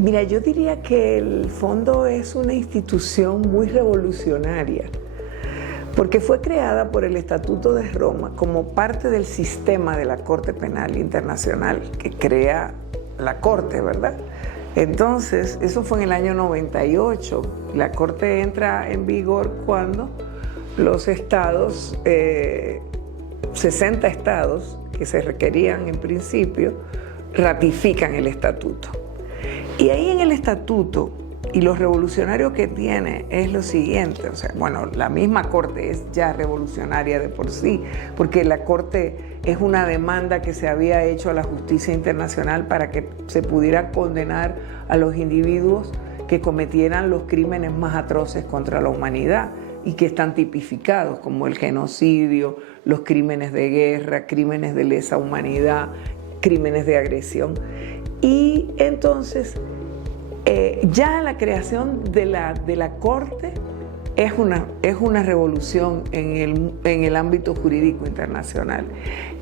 Mira, yo diría que el fondo es una institución muy revolucionaria, porque fue creada por el Estatuto de Roma como parte del sistema de la Corte Penal Internacional que crea la Corte, ¿verdad? Entonces, eso fue en el año 98. La Corte entra en vigor cuando los estados, 60 estados que se requerían en principio, ratifican el estatuto. Y ahí en el estatuto, y lo revolucionario que tiene es lo siguiente, o sea, bueno, la misma Corte es ya revolucionaria de por sí, porque la Corte es una demanda que se había hecho a la justicia internacional para que se pudiera condenar a los individuos que cometieran los crímenes más atroces contra la humanidad y que están tipificados como el genocidio, los crímenes de guerra, crímenes de lesa humanidad, crímenes de agresión. Y entonces ya la creación de la Corte es una revolución en el ámbito jurídico internacional.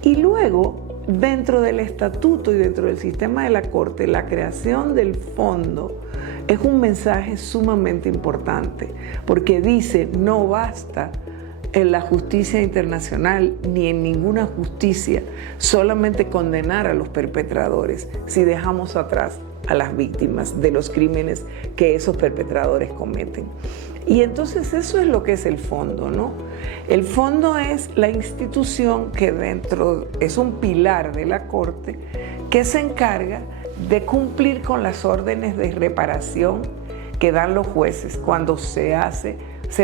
Y luego, dentro del estatuto y dentro del sistema de la Corte, la creación del fondo es un mensaje sumamente importante, porque dice, no basta en la justicia internacional ni en ninguna justicia solamente condenar a los perpetradores si dejamos atrás a las víctimas de los crímenes que esos perpetradores cometen. Y entonces eso es lo que es el fondo, ¿no? El fondo es la institución que es un pilar de la Corte que se encarga de cumplir con las órdenes de reparación que dan los jueces cuando se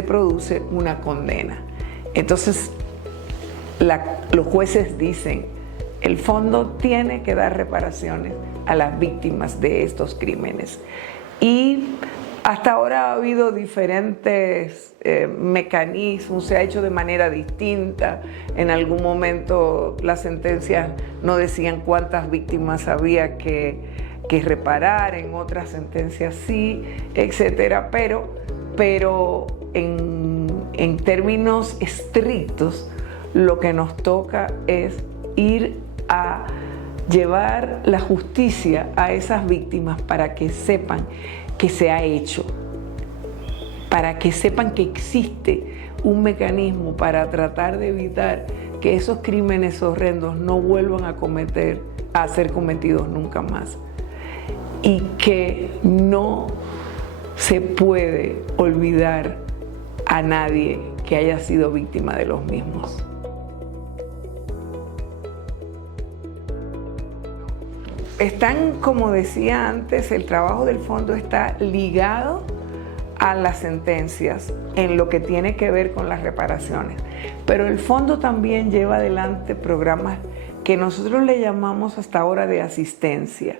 produce una condena. Entonces, los jueces dicen, el fondo tiene que dar reparaciones a las víctimas de estos crímenes. Y hasta ahora ha habido diferentes mecanismos, se ha hecho de manera distinta. En algún momento las sentencias no decían cuántas víctimas había que reparar, en otras sentencias sí, etcétera. Pero en términos estrictos, lo que nos toca es ir a llevar la justicia a esas víctimas para que sepan que se ha hecho, para que sepan que existe un mecanismo para tratar de evitar que esos crímenes horrendos no vuelvan a ser cometidos nunca más, y que no se puede olvidar a nadie que haya sido víctima de los mismos. Están, como decía antes, el trabajo del fondo está ligado a las sentencias en lo que tiene que ver con las reparaciones, pero el fondo también lleva adelante programas que nosotros le llamamos hasta ahora de asistencia,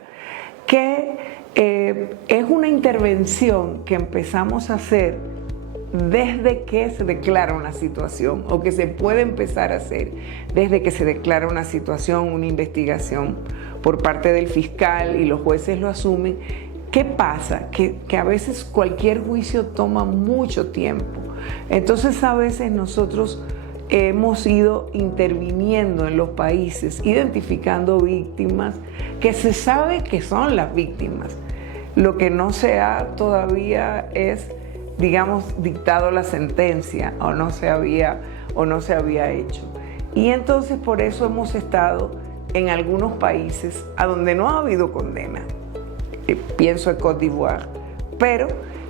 que es una intervención que empezamos a hacer desde que se declara una situación, o que se puede empezar a hacer desde que se declara una situación, una investigación por parte del fiscal y los jueces lo asumen. ¿Qué pasa? Que a veces cualquier juicio toma mucho tiempo. Entonces a veces nosotros hemos ido interviniendo en los países, identificando víctimas que se sabe que son las víctimas. Lo que no se ha todavía es, digamos, dictado la sentencia, o no se había hecho. Y entonces por eso hemos estado en algunos países a donde no ha habido condena. Pienso en Côte d'Ivoire. Pero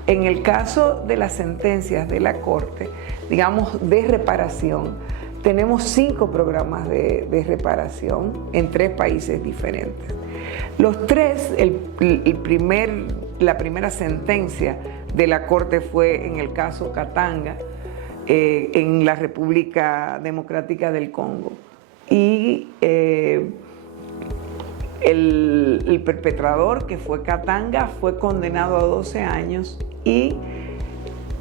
en el caso de las sentencias de la Corte, digamos, de reparación, tenemos 5 programas de reparación en 3 países diferentes. Los 3, la primera sentencia de la Corte fue en el caso Katanga, en la República Democrática del Congo. Y el perpetrador, que fue Katanga, fue condenado a 12 años y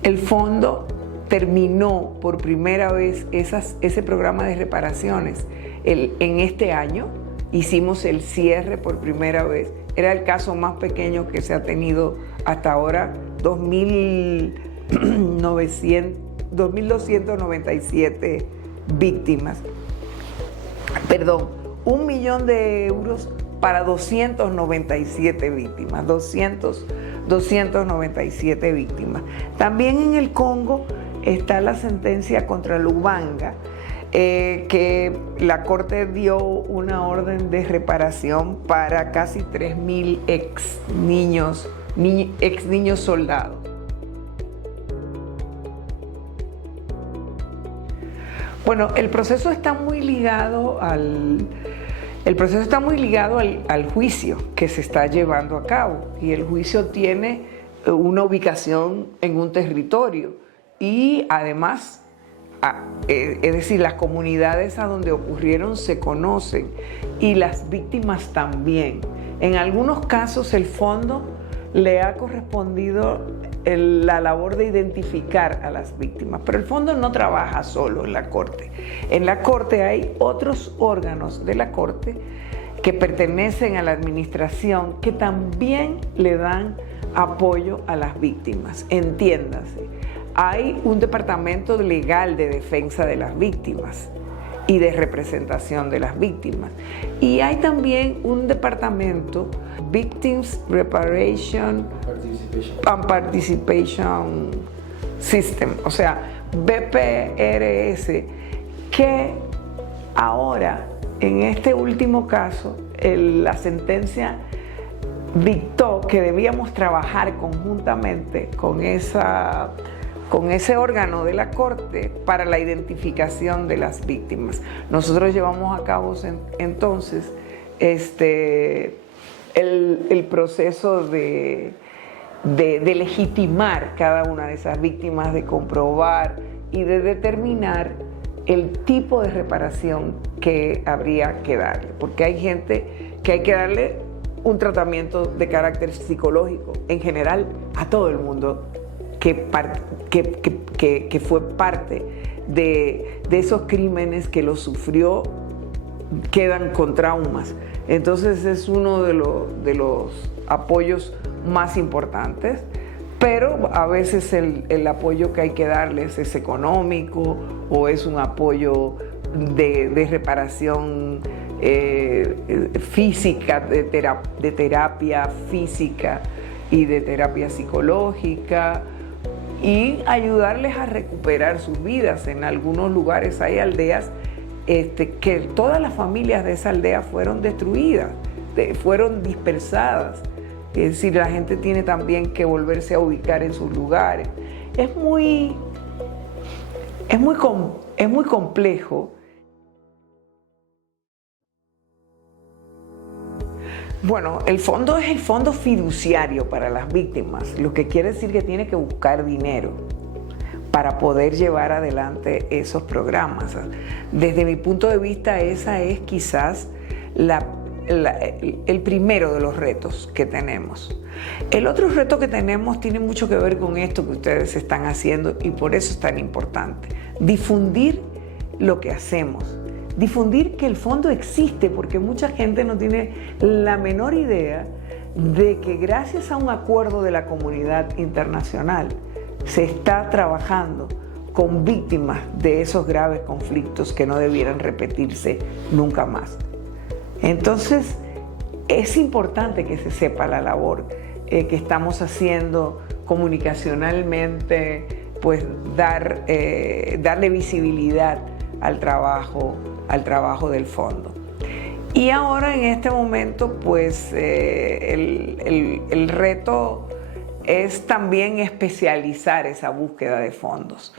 el fondo terminó por primera vez ese programa de reparaciones. En este año hicimos el cierre por primera vez. Era el caso más pequeño que se ha tenido hasta ahora, 2.297 víctimas. Perdón, 1 millón de euros para 297 víctimas, 297 víctimas. También en el Congo está la sentencia contra Lubanga, que la Corte dio una orden de reparación para casi 3.000 ex niños soldados. Bueno, el proceso está muy ligado al juicio que se está llevando a cabo, y el juicio tiene una ubicación en un territorio y además, es decir, las comunidades a donde ocurrieron se conocen y las víctimas también. En algunos casos el fondo le ha correspondido la labor de identificar a las víctimas, pero el fondo no trabaja solo en la Corte. En la Corte hay otros órganos de la Corte que pertenecen a la administración que también le dan apoyo a las víctimas. Entiéndase, hay un departamento legal de defensa de las víctimas y de representación de las víctimas, y hay también un departamento Victims Reparation and Participation System, o sea, BPRS, que ahora en este último caso la sentencia dictó que debíamos trabajar conjuntamente con ese órgano de la Corte para la identificación de las víctimas. Nosotros llevamos a cabo entonces el proceso de legitimar cada una de esas víctimas, de comprobar y de determinar el tipo de reparación que habría que darle, porque hay gente que hay que darle un tratamiento de carácter psicológico, en general a todo el mundo que fue parte de esos crímenes, que los sufrió, quedan con traumas. Entonces es uno de los apoyos más importantes, pero a veces el apoyo que hay que darles es económico o es un apoyo de reparación física, de terapia física y de terapia psicológica, y ayudarles a recuperar sus vidas. En algunos lugares hay aldeas que todas las familias de esa aldea fueron destruidas, fueron dispersadas. Es decir, la gente tiene también que volverse a ubicar en sus lugares. Es muy complejo. Bueno, el fondo es el fondo fiduciario para las víctimas, lo que quiere decir que tiene que buscar dinero para poder llevar adelante esos programas. Desde mi punto de vista, esa es quizás el primero de los retos que tenemos. El otro reto que tenemos tiene mucho que ver con esto que ustedes están haciendo, y por eso es tan importante. Difundir lo que hacemos. Difundir que el fondo existe, porque mucha gente no tiene la menor idea de que gracias a un acuerdo de la comunidad internacional se está trabajando con víctimas de esos graves conflictos que no debieran repetirse nunca más. Entonces, es importante que se sepa la labor que estamos haciendo comunicacionalmente, pues darle visibilidad al trabajo del fondo. Y ahora en este momento, pues el reto es también especializar esa búsqueda de fondos,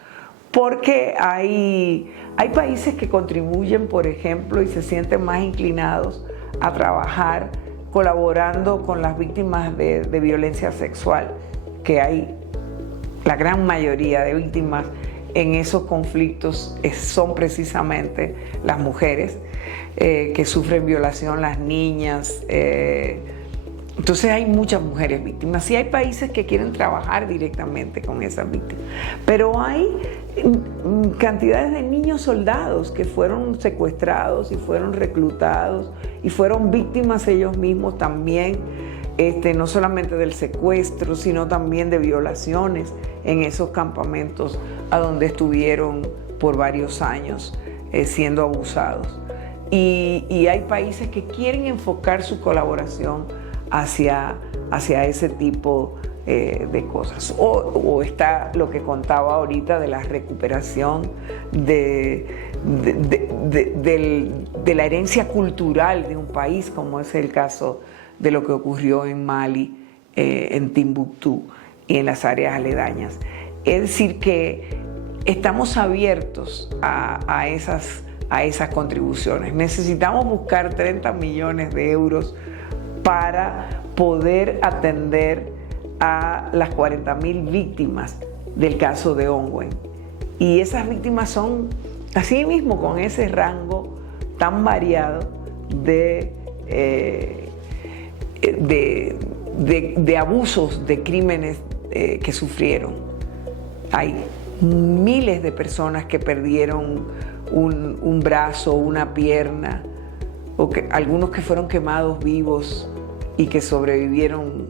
porque hay países que contribuyen, por ejemplo, y se sienten más inclinados a trabajar colaborando con las víctimas de violencia sexual, que hay la gran mayoría de víctimas en esos conflictos son precisamente las mujeres que sufren violación, las niñas. Entonces hay muchas mujeres víctimas. Sí hay países que quieren trabajar directamente con esas víctimas, pero hay cantidades de niños soldados que fueron secuestrados y fueron reclutados y fueron víctimas ellos mismos también, no solamente del secuestro, sino también de violaciones en esos campamentos a donde estuvieron por varios años siendo abusados. y hay países que quieren enfocar su colaboración hacia ese tipo de cosas. O está lo que contaba ahorita de la recuperación de la herencia cultural de un país, como es el caso de lo que ocurrió en Mali, en Timbuktu y en las áreas aledañas. Es decir, que estamos abiertos a esas contribuciones. Necesitamos buscar 30 millones de euros para poder atender a las 40.000 víctimas del caso de Onwen. Y esas víctimas son, así mismo, con ese rango tan variado de abusos, de crímenes que sufrieron. Hay miles de personas que perdieron un brazo, una pierna, algunos que fueron quemados vivos y que sobrevivieron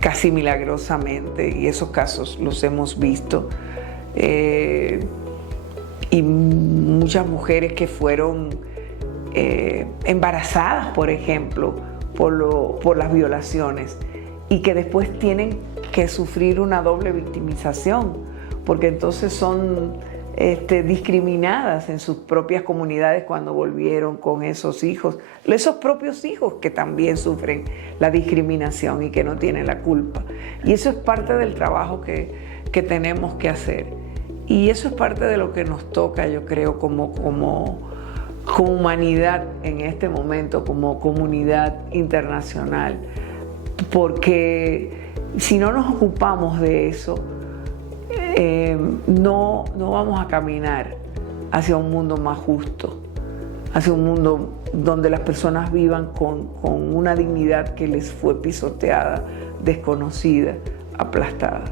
casi milagrosamente, y esos casos los hemos visto. Y muchas mujeres que fueron embarazadas, por ejemplo, por las violaciones, y que después tienen que sufrir una doble victimización, porque entonces son discriminadas en sus propias comunidades cuando volvieron con esos hijos, esos propios hijos que también sufren la discriminación y que no tienen la culpa. Y eso es parte del trabajo que tenemos que hacer, y eso es parte de lo que nos toca, yo creo, como humanidad en este momento, como comunidad internacional, porque si no nos ocupamos de eso, no vamos a caminar hacia un mundo más justo, hacia un mundo donde las personas vivan con una dignidad que les fue pisoteada, desconocida, aplastada.